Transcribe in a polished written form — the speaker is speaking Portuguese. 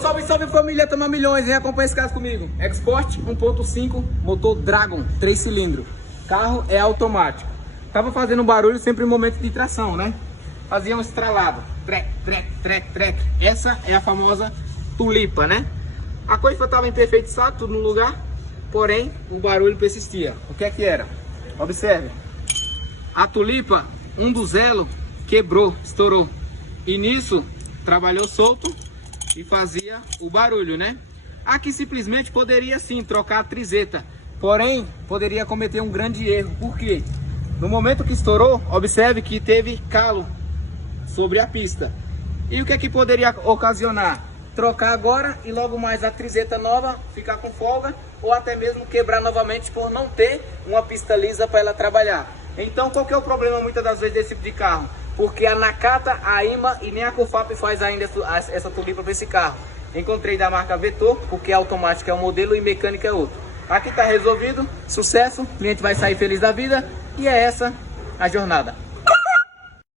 Salve, salve família, tamo milhões, hein? Acompanha esse caso comigo. Export 1.5, motor Dragon, 3 cilindros. Carro é automático. Tava fazendo barulho sempre em momento de tração, né? Fazia um estralado. Trec, trec, trec, trec. Essa é a famosa tulipa, né? A coifa tava em perfeito estado, tudo no lugar. Porém, o barulho persistia. O que é que era? Observe. A tulipa, um dos elos, quebrou, estourou. E nisso, trabalhou solto e fazia o barulho, né? Aqui simplesmente poderia sim trocar a trizeta, porém poderia cometer um grande erro. Por quê? No momento que estourou, observe que teve calo sobre a pista. E o que é que poderia ocasionar? Trocar agora e logo mais a trizeta nova ficar com folga, ou até mesmo quebrar novamente por não ter uma pista lisa para ela trabalhar. Então qual que é o problema muitas das vezes desse tipo de carro? Porque a Nakata, a IMA e nem a Cofap faz ainda essa tulipa para esse carro. Encontrei da marca Vetor, porque automática é um modelo e mecânica é outro. Aqui está resolvido, sucesso, o cliente vai sair feliz da vida e é essa a jornada.